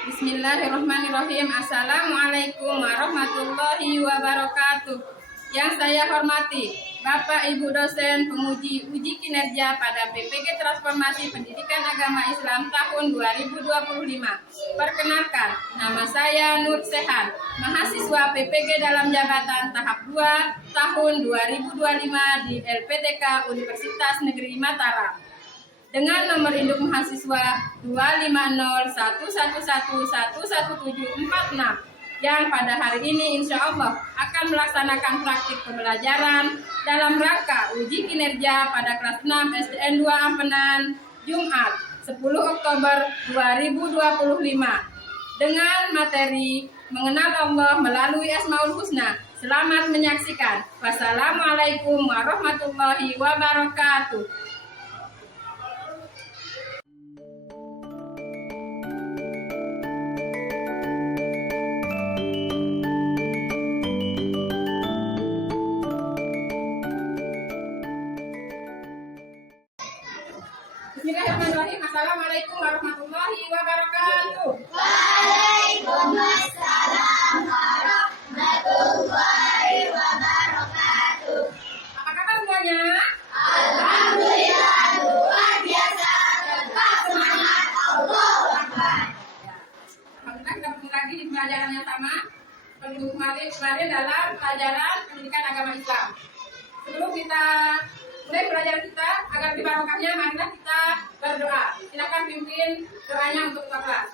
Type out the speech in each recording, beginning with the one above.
Bismillahirrahmanirrahim. Assalamualaikum warahmatullahi wabarakatuh. Yang saya hormati Bapak Ibu dosen penguji uji kinerja pada PPG Transformasi Pendidikan Agama Islam tahun 2025. Perkenalkan, nama saya Nur Sehan, mahasiswa PPG dalam jabatan tahap 2 tahun 2025 di LPTK Universitas Negeri Mataram. Dengan nomor induk mahasiswa 25011111746 yang pada hari ini insya Allah akan melaksanakan praktik pembelajaran dalam rangka uji kinerja pada kelas 6 SDN 2 Ampenan Jumat 10 Oktober 2025 dengan materi mengenal Allah melalui Asmaul Husna. Selamat menyaksikan. Wassalamualaikum warahmatullahi wabarakatuh. Bismillahirrahmanirrahim. Assalamualaikum warahmatullahi wabarakatuh. Waalaikumsalam warahmatullahi wabarakatuh. Apa kabar semuanya? Alhamdulillah, luar biasa. Tetap semangat, Allahu Akbar. Alhamdulillah kita bertemu lagi di pelajaran yang sama seperti kemarin dalam pelajaran pendidikan agama Islam. Sebelum kita mulai pelajaran kita agar dibarokahnya, marilah kita berdoa. Silakan pimpin doanya untuk ketua kelas.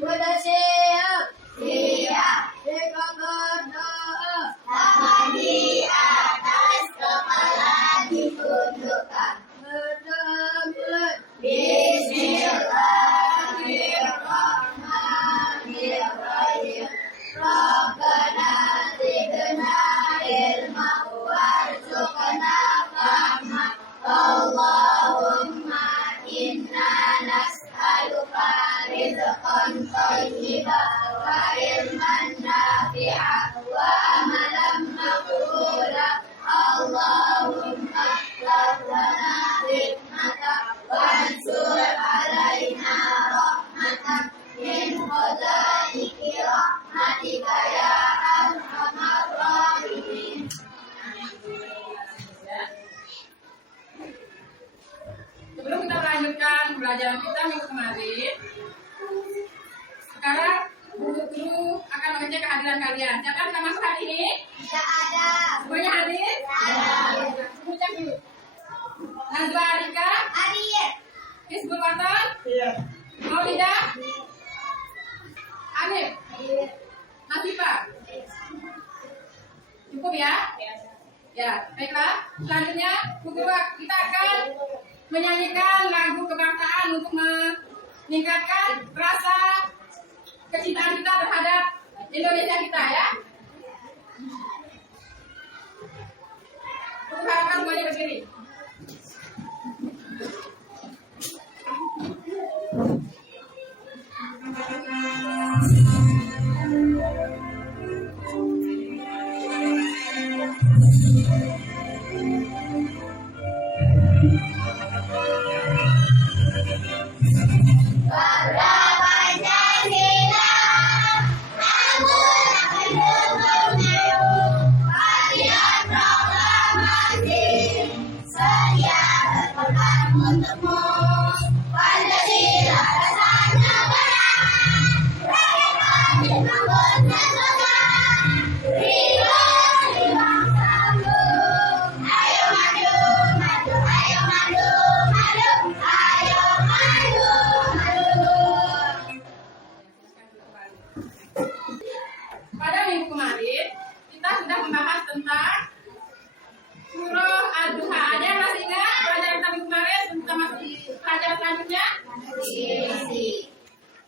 Sudah siap? Siap. Kita berdoa. Tangan di atas, kepala ditundukkan. Berdoa mulai. Bismillahirrahmanirrahim. Rabbana zidna ilma warzuqna fahma. Allahumma inna nas'aluka rizqan thayyiban wa ilman nafi'an wa amalan maqbulan. Allahumma lana hikmata wansur alaina rahmatak min khaza'iki rahmatika ya arhamar rahimin. Sebelum kita melanjutkan pelajaran kita minggu kemarin, sekarang guru akan mengecek kehadiran kalian. Siapa yang sudah masuk hari ini? Tidak ada. Semuanya hadir? Ada. Semuanya dulu. Najwa Arika? Hadir. Hizbul Watan? Iya. Maulida? Anif? Nasifah? Cukup ya? Ya, baiklah. Selanjutnya, guru kita akan menyanyikan lagu kebangsaan untuk meningkatkan rasa kecintaan kita terhadap Indonesia kita ya. Untuk harapkan semuanya berdiri. Pada minggu kemarin kita sudah membahas tentang surah Ad-Duha. Ada yang masih ingat pelajaran kita minggu kemarin? Kita masih pelajaran selanjutnya?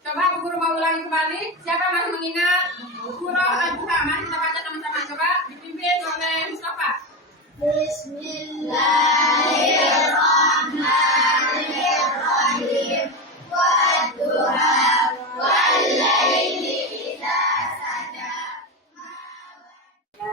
Coba Bu Guru mau ulangi kembali. Siapa yang masih mengingat surah Ad-Duha? Mari kita baca sama-sama. Coba dipimpin oleh Mustafa. Bismillahirrahmanirrahim. Wadduha wallaili idza saja. Ya,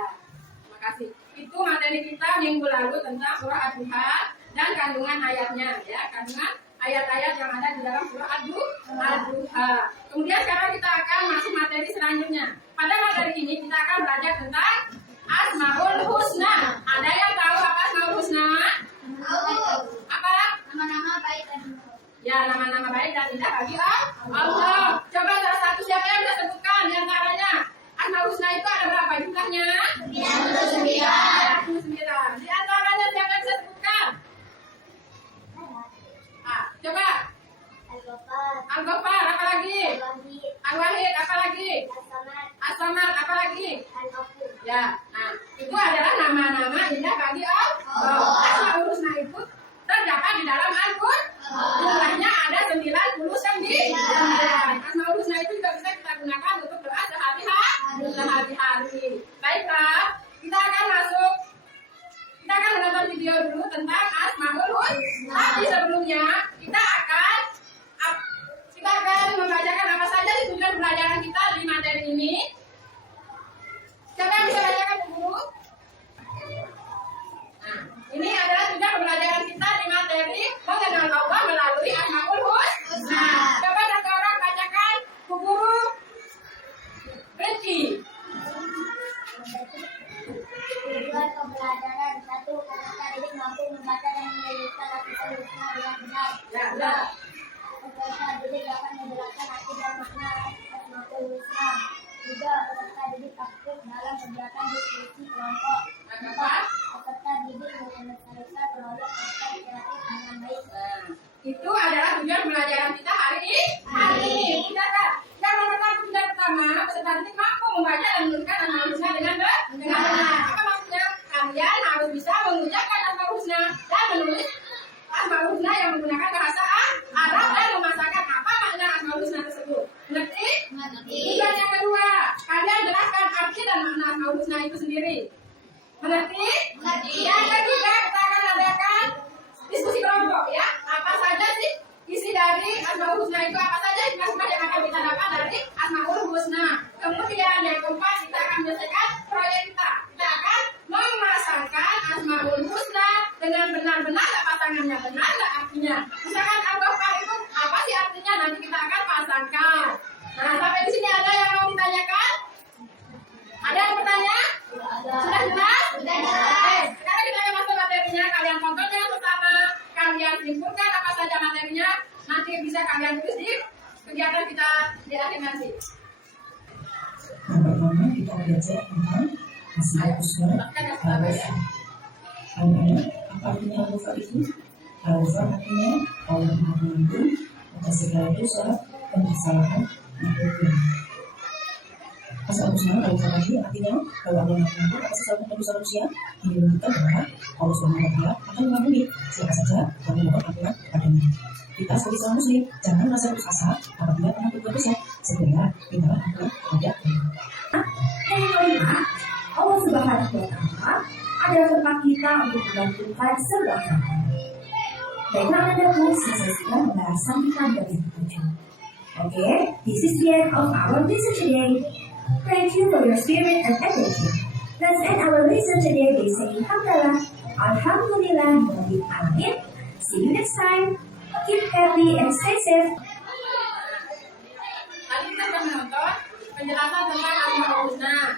terima kasih. Itu materi kita minggu lalu tentang surah Ad-Duha dan kandungan ayatnya ya, kandungan ayat-ayat yang ada di dalam surah Ad-Duha. Ad-Duha. Kemudian sekarang kita akan masuk materi selanjutnya. Pada materi ini kita akan belajar tentang Asmaul Husna. Ada yang tahu apa Asmaul Husna? Apa? Nama-nama baik dan Ya, nama-nama baik dan indah bagi Allah. Coba salah satu siapa yang bisa sebutkan di antaranya? Asmaul Husna itu ada berapa jumlahnya? 99. Di antaranya siapa yang bisa sebutkan? Coba. Al-Ghaffar, Al-Ghaffar, apa lagi? Al-Wahid, Al-Wahid, apa lagi? As-Samad, As-Samad, apa lagi? Al-Ghafur. Ya, nah itu adalah nama-nama indah bagi Allah. Asmaul Husna itu terdapat di dalam Al-Quran. Jumlahnya ada 99. Asmaul Husna itu juga bisa kita gunakan untuk doa sehari-hari. Baiklah, kita akan menonton video dulu tentang Asmaul Husna. Tapi sebelumnya kita akan membacakan apa saja tujuan pelajaran kita di materi ini. Siapa yang bisa bacakan Bu Guru? Nah, ini adalah tujuan pembelajaran kita di materi mengenal Allah melalui Asmaul Husna. Coba satu orang bacakan Bu Guru. Rizky. Tujuan pembelajaran 1. Peserta didik mampu membaca dan menuliskan Asmaul Husna dengan benar. Ya. Peserta didik dapat menjelaskan arti dan makna Asmaul Husna. 3. Peserta didik aktif dalam kegiatan diskusi kelompok. 4. Peserta didik menyelesaikan proyek kreatif dengan baik. Itu adalah tujuan pembelajaran kita hari ini. Yang pertama, peserta didik mampu membaca dan menuliskan Asmaul Husna dengan benar. Apa maksudnya? Kalian harus bisa mengucapkan Asmaul Husna dan menulis Asmaul Husna yang menggunakan bahasa Arab dan memasakan apa makna Asmaul Husna tersebut. Mengerti? Tujuan yang kedua, kalian jelaskan arti dan makna Asmaul Husna itu sendiri. Mengerti? Yang ketiga, kita akan adakan diskusi kelompok ya. Apa saja sih isi dari Asmaul Husna itu? Apa saja hikmah yang akan kita dapat dari Asmaul Husna? Kemudian yang keempat, kita akan menyelesaikan proyek kita. Kita akan memasangkan Asmaul Husna dengan benar-benar pasangannya benar nggak artinya. Misalkan Al-Ghaffar itu apa sih artinya? Nanti kita akan pasangkan. Nah, sampai di sini ada yang mau ditanyakan? Ada yang bertanya? Sudah jelas? Oke, sekarang kita akan masuk materinya. Kalian tontonnya bersama. Kalian simpulkan apa saja materinya. Nanti bisa kalian tulis di kegiatan kita di akhir nanti. Yang pertama kita belajar tentang Asmaul Husna Al-Ghaffar. Apa artinya Al-Ghaffar itu? Al-Ghaffar artinya Allah Maha Pengampun atas segala dosa dan kesalahan makhluknya. Asmaul Husna Al-Ghaffar artinya bahwa Allah Maha Pengampun atas segala dosa manusia, ini menunjukkan bahwa Allah SWT akan mengampuni siapa saja yang memohon ampunan padanya. Kita sebagai seorang muslim jangan merasa putus asa apabila pernah berbuat dosa, segera mintalah ampunan kepada Allah. Yang kelima, Allah Subhanahu wa Ta'ala adalah tempat kita untuk menggantungkan sebuah harapan. Baiklah, Anda pun selesaikan pembahasan kita dari tujuh. Okay, this is the end of our lesson today. Thank you for your spirit and attention. Let's end our lesson today by saying Alhamdulillah, Alhamdulillah, Amin. See you next time. Keep happy and stay safe. Tadi kita sudah menonton penjelasan tentang Asmaul Husna. Nah,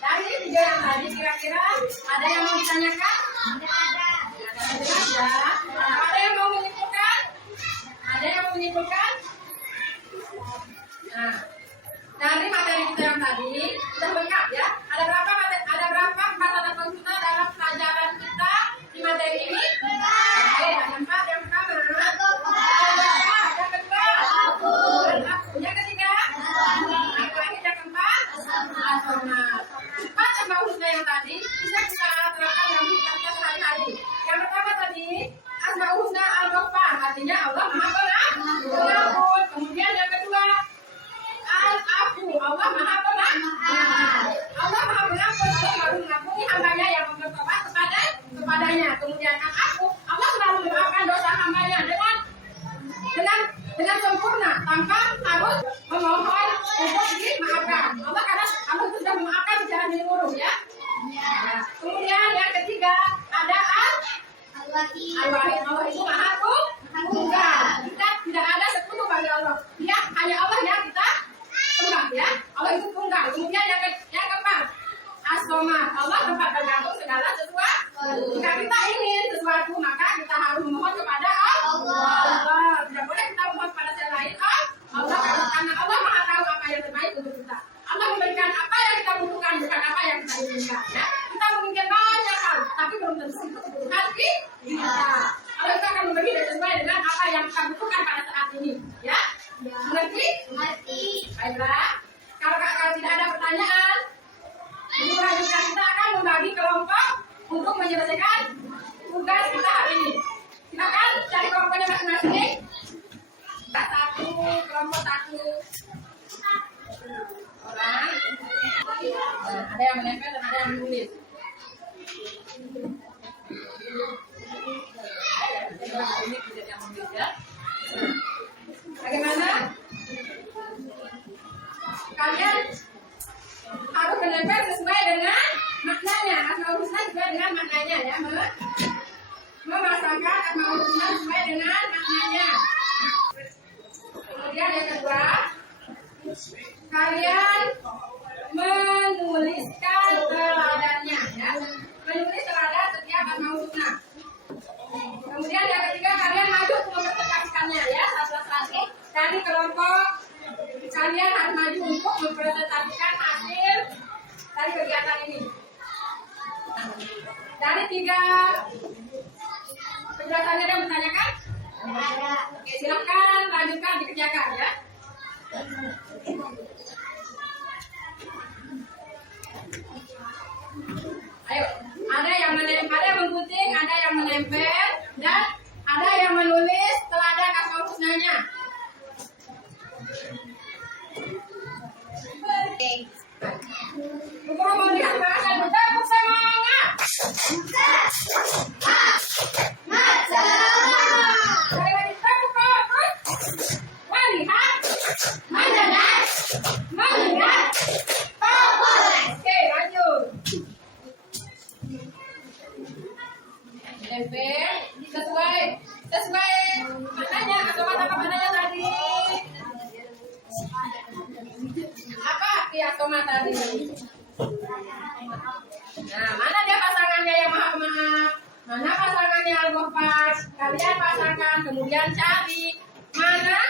dari video yang tadi kira-kira ada yang mau ditanyakan? Ada jelas ya? Ada yang mau menyimpulkan? Ada yang mau menyimpulkan? Nah, dari materi kita yang tadi sudah lengkap ya. Ada berapa kata dan kita dalam pelajaran kita di materi ini? Oke, ada 4. Yang pertama, yang kedua, yang ketiga, yang keempat, As-Samad. 4 Asmaul Husna yang tadi bisa kita terapkan dalam hidup kita sehari-hari. Yang pertama tadi Asmaul Husna Al-Ghaffar, artinya Allah Maha Pengampun. Kemudian yang kedua Al-Afu, Allah Maha Pengampun. Allah Maha Pengampun. Mengerti. Baiklah. Kalau tidak ada pertanyaan, guru lanjutkan kita akan membagi kelompok untuk menyelesaikan tugas kita hari ini. Silakan cari kelompoknya masing-masing. Satu, kelompok satu. Orang. Nah, ada yang menempel dan ada yang menulis. Ini tidak yang menulis ya. Bagaimana? Kalian harus menempel sesuai dengan maknanya. Asmaul Husna sesuai dengan maknanya ya. Memasangkan Asmaul Husna sesuai dengan maknanya. Kemudian yang kedua, kalian menuliskan teladannya ya. Menulis teladan setiap Asmaul Husna. Kemudian yang ketiga, kalian maju mempresentasikannya ya, satu-satu dari kelompok. Kalian harus maju untuk mempresentasikan hasil dari kegiatan ini. Dari 3 penjelasannya ada yang bertanyakan? Oke, silakan lanjutkan dikerjakan ya. Ayo, ada yang menggunting, ada yang menempel, dan ada yang menulis teladan Asmaul Husnanya. Buku mau dikatakan bertepuk semangat. Sekali lagi tepuk terus. Melihat, mendengar, mendengar. Oke, lanjut. Tempel sesuai maknanya atau kata maknanya tadi. Apa arti asoma tadi? Nah, mana dia pasangannya yang maha pemaaf? Mana pasangannya al-Ghaffar? Kalian pasangkan, kemudian cari mana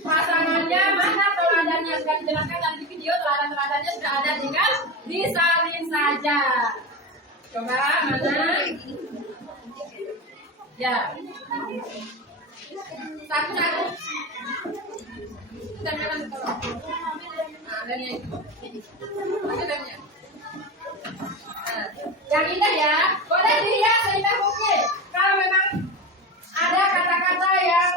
pasangannya, mana teladannya. Sudah dijelaskan tadi di video, teladan-teladannya sudah ada, tinggal disalin saja. Coba mana? Ya, satu-satu. Tempelan tolong. Nah, dan yang itu. Tempelannya. Nah, yang indah ya, boleh dilihat seindah mungkin. Kalau memang ada kata-kata yang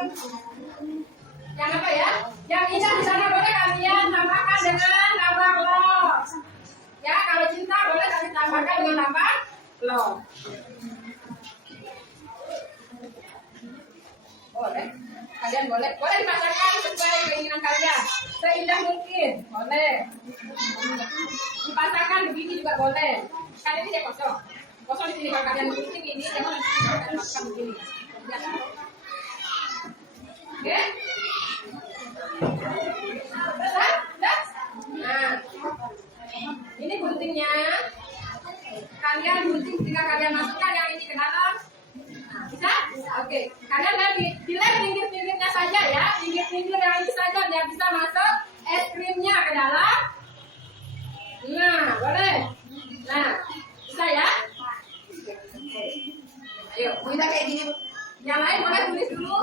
apa ya, yang indah di sana boleh kalian tambahkan dengan tambah lo. Ya, kalau cinta boleh kalian tambahkan dengan tambah lo. Boleh, kalian boleh dipasangkan sesuai keinginan kalian, seindah mungkin, boleh. Dipasangkan begini juga boleh. Kan ini dia kosong di sini. Kalau kalian gunting ini, jangan kalian masukkan begini. Oke? Sudah? Nah, ini guntingnya. Kalian gunting ketika kalian masukkan yang ini ke dalam. Bisa? Oke. Kalian dilihat pinggir-pinggirnya saja ya. Pinggir-pinggir yang ini saja biar bisa masuk es krimnya ke dalam. Nah, boleh. Nah, bisa ya? Ayo, kita kayak gini. Yang lain boleh tulis dulu.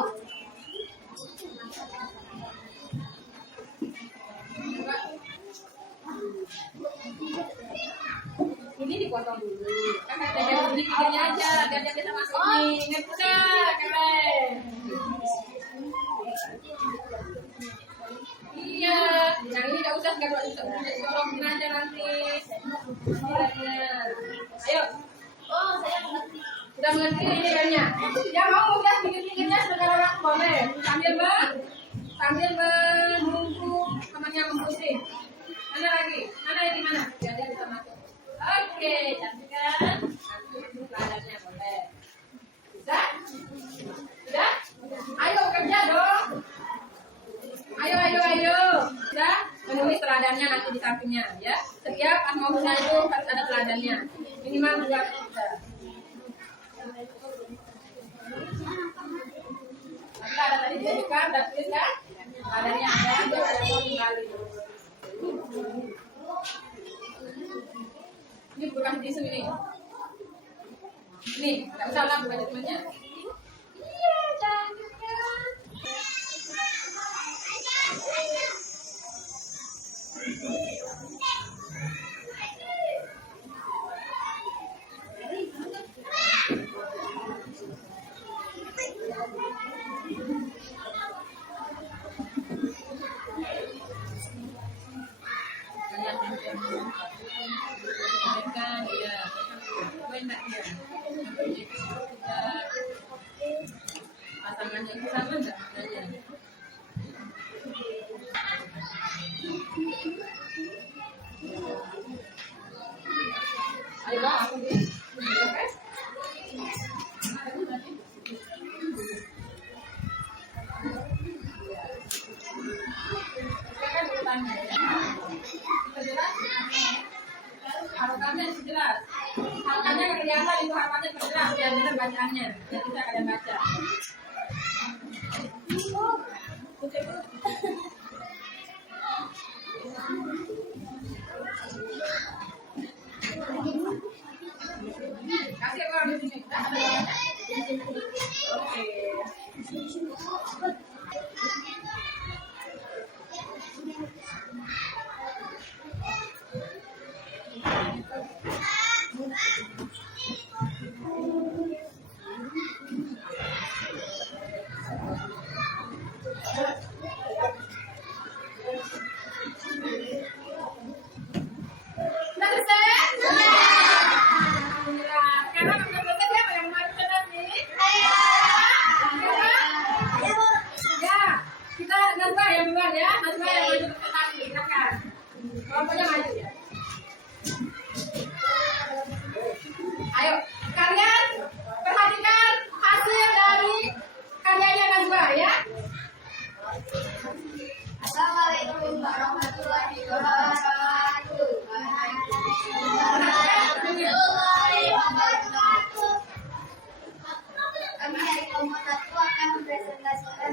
Ini dipotong dulu. Kan ada di pinggirnya aja, biar dia bisa masuk nih. Ngecek, keren. Iya, yang ini tidak usah dorongin aja nanti. Ayo. Oh, saya mengerti. Sudah mengerti ini kayaknya. Yang mau mudah pinggir-pinggirnya sekarang boleh. Sambil menunggu temannya memutih. Mana lagi? Mana yang di mana? Biar dia bisa masuk. Oke, cantik kan? Nanti teladannya boleh. Bisa? Sudah? Ayo kerja dong. Ayo. Sudah? Menulis teladannya nanti di sampingnya ya. Setiap Asmaul Husna itu harus ada teladannya. Minimal 2 kita. Maka ada tadi dia juga udah tulis kan? Teladannya ada kembali. Ini bukan tisu ini. Nih, nggak usah lah buka temannya. Iya, cantik kan? Kan ya. Gue enggak ya. Pasangannya itu sama enggak sebenarnya? Ayo Bang, aku deh. Harokannya jelas. Harokannya kelihatan itu harokannya jelas. Yang benar bacaannya. Yang bisa kalian baca. Kasih orang di sini. Oke. Ayo, kalian perhatikan hasil dari karyanya Najwa ya. Assalamualaikum warahmatullahi wabarakatuh. Kami dari kelompok 1 akan mempresentasikan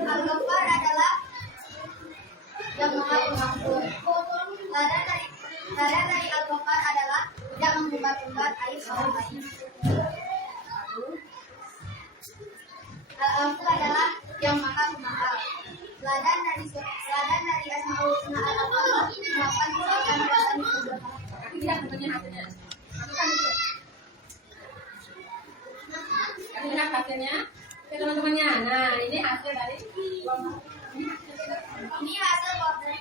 Al-Ghaffar adalah yang maha pengampun. Lada dari Al-Ghaffar adalah yang mengumbar-umbar air orang lain. Al-Afu adalah yang maha pemaaf. Ladan dari Asmaul Husna adalah 8 merupakan perasaan kebelakang. Tapi tidak sebenarnya hasilnya. Masukkan itu. Kalian lihat hasilnya. Oke teman-temannya. Nah ini hasil dari Ini hasil dari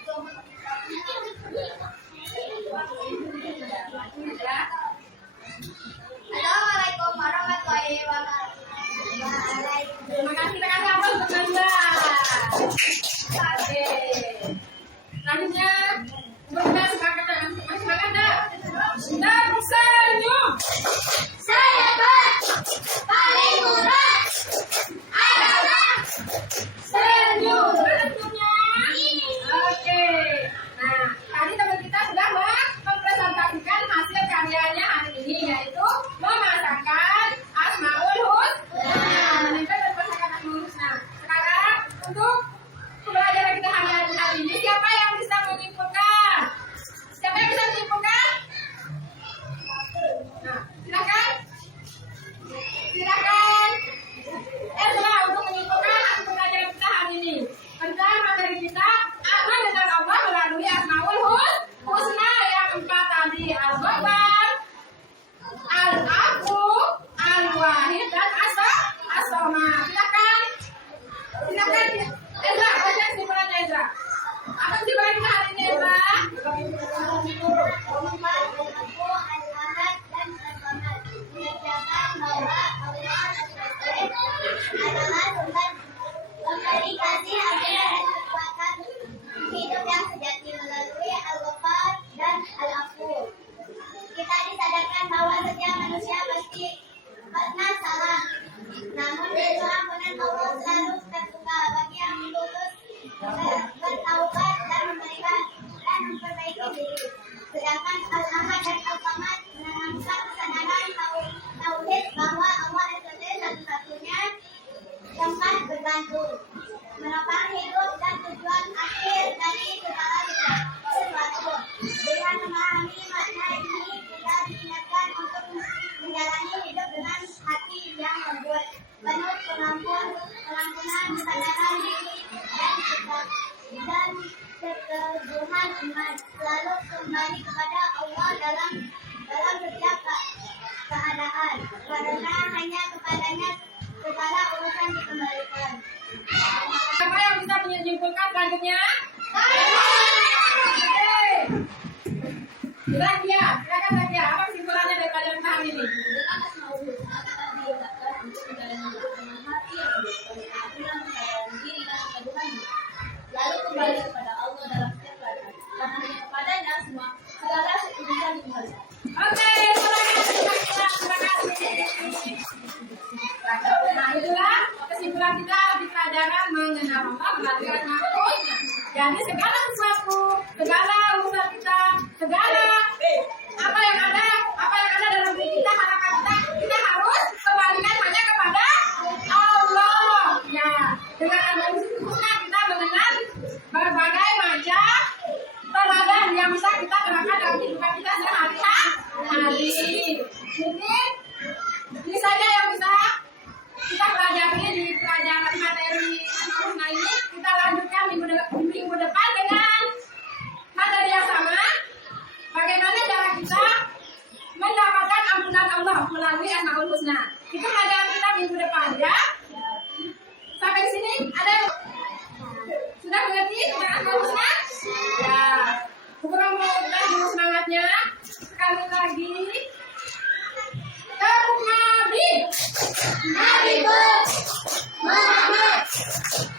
kelompok. ya. Assalamualaikum warahmatullahi wabarakatuh. Terima kasih rekan kawan untuk Anda. Oke. Selanjutnya Bunda semangat masih semangat enggak? Dan senyum. Saya paling murah adalah Senyum. Senyumnya. Oke. Nah, tadi teman kita sudah mempresentasikan hasil karyanya hari ini yaitu memasangkan Asmaul Husna. Menempel memasangkan Asmaul Husna. Sekarang untuk pembelajaran kita hari ini siapa yang bisa menyimpulkan? Siapa yang bisa menyimpulkan? Nah, silakan. Silakan. Ezra untuk menyimpulkan hasil pembelajaran kita hari ini. Tentang materi kita aman dengan Allah melalui Asmaul Husna yang 4 tadi, Al-Ghaffar, Al-Afu, Al-Wahid dan As-Samad. Silakan. Silakan Ezra, baca kesimpulannya Ezra. Apa kesimpulan kita hari ini Ezra? adalah sumber memberi kasih agar kekuatan hidup yang sejati melalui Al-Ghaffar dan Al-Afu. Kita disadarkan bahwa setiap manusia pasti pernah salah. Namun pintu ampunan Allah selalu terbuka bagi yang tulus bertaubat dan memperbaiki diri. Sedangkan Al-Ahad dan Al-Samad menanamkan kesadaran tauhid bahwa Allah adalah satu-satunya tempat bergantung, menopang hidup dan tujuan akhir dari segala sesuatu. Dengan memahami makna ini, kita diingatkan untuk menjalani hidup dengan hati yang lembut, penuh pengampunan, kesadaran diri, dan keteguhan iman. Selalu kembali kepada Allah dalam setiap keadaan, karena hanya kepadanya Segala urusan dikembalikan. Siapa yang bisa menyimpulkan selanjutnya? Zakia, silakan Zakia. Apa kesimpulannya dari pelajaran kali ini? Dengan Asmaul Husna kita diingatkan untuk menjalani hidup dengan hati yang bersih, dengan kesadaran diri dan kedudukannya. Lalu kembali kepada Allah dalam setiap keadaan. Karena hanya kepadanya semua segala urusan dikembalikan. Oke, terima kasih. Nah, itulah kesimpulan kita di pelajaran mengenal Allah melalui Asmaul. Jadi segala sesuatu, segala urusan kita, segala apa yang ada dalam diri kita, harapan kita harus kembalikan hanya kepada Allah. Ya, dengan Asmaul Husna kita mengenal berbagai macam teladan yang bisa kita terapkan dalam kehidupan kita sehari-hari. Mungkin ini saja yang bisa kita pelajari di pelajaran materi Asmaul Husna ini. Kita lanjutkan minggu depan dengan materi yang sama. Bagaimana cara kita mendapatkan ampunan Allah melalui Asmaul Husna. Itu pelajaran kita minggu depan ya. Sampai di sini ada yang sudah mengerti tentang Asmaul Husna? Ya. Kurang kita dulu semangatnya. Sekali lagi. Tepuk Nabi. Nabi Muhammad.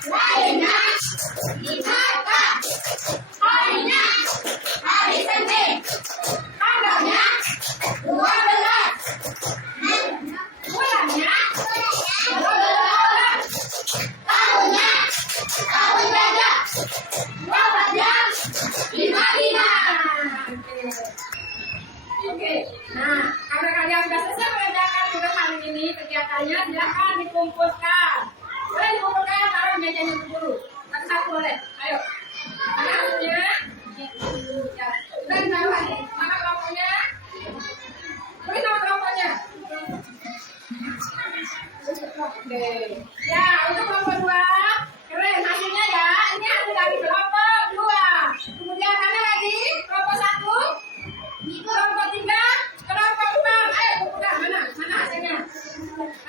Lainnya ditata. Harinya hari Senin. Tanggalnya 12. Bulannya 12. Tahunnya tahun gajah. Wafatnya di Madinah. Oke. Nah, karena kalian sudah selesai mengerjakan tugas hari ini, kegiatannya silakan dikumpulkan. Boleh dikumpulkan, taruh di mejanya dulu. Satu-satu boleh. Ayo. Mana hasilnya? Ya. Sudah ditaruh lagi. Mana kelompoknya? Tulis nama kelompoknya. Oke. Ya, untuk kelompok 2. Keren hasilnya ya. Ini hasil dari kelompok 2. Kemudian mana lagi? Kelompok 1. Kelompok 3. Kelompok 4. Ayo buka. Mana hasilnya?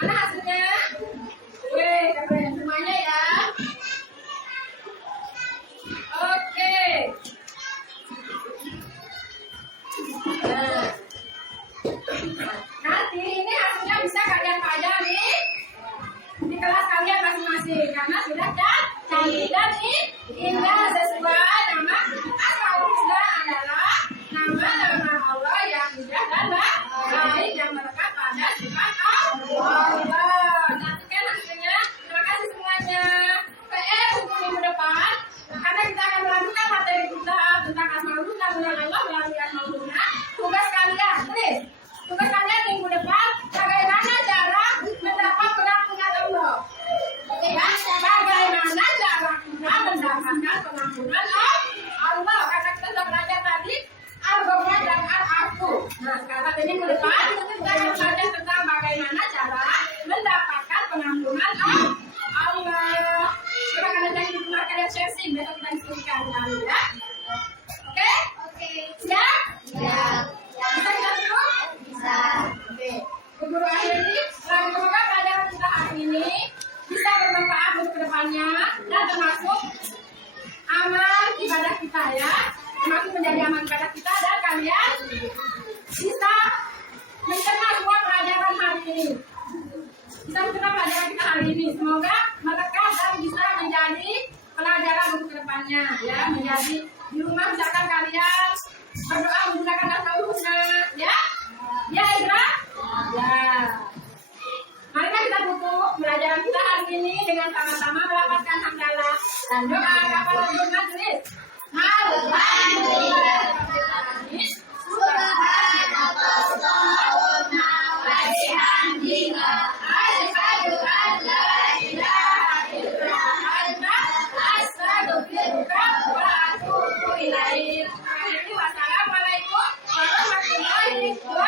Mana hasilnya? Wih, keren semuanya ya. Oke. Nah, nanti ini hasilnya bisa kalian pajang di kelas kalian masing-masing karena sudah canggih dan indah sesuai nama Asmaul Husna adalah nama-nama Allah yang indah dan baik yang melekat pada sifat Allah. Nantikan hasilnya. Terima kasih semuanya. PR untuk minggu depan karena kita akan melanjutkan materi kita tentang Asmaul Husna melalui Asmaul Husna. Tugas kalian, please. Tugas kalian minggu depan bagaimana cara mendapat pengampunan Allah. Ya, bagaimana cara kita mendapatkan pengampunan Allah? Karena kita sudah belajar tadi Al-Ghafur dan Al-Afu. Nah, sekarang ini minggu depan kita akan belajar tentang bagaimana cara mendapatkan pengampunan Allah. Silakan aja digunakan kalian sharing, besok kita diskusikan kali ya. Oke? Siap? Ya. Bisa kita dulu? Bisa. Oke. Guru akhir ini, semoga pelajaran kita hari ini bisa bermanfaat untuk kedepannya dan termasuk amal ibadah kita ya, termasuk menjadi amal ibadah kita dan kalian bisa mencerna semua pelajaran hari ini. Bisa mencerna pelajaran kita hari ini. Semoga melekat dan bisa menjadi pelajaran untuk kedepannya ya, menjadi di rumah misalkan kalian berdoa menggunakan Asmaul Husna ya. Ya Indra? Ya. Mari kita tutup pelajaran kita hari ini dengan sama-sama melafazkan hamdalah dan doa kafaratul majlis. Subhanallahumma wa bihamdika asyhadu an la ilaha illa anta astaghfiruka wa atubu ilaik. Wassalamualaikum warahmatullahi wabarakatuh.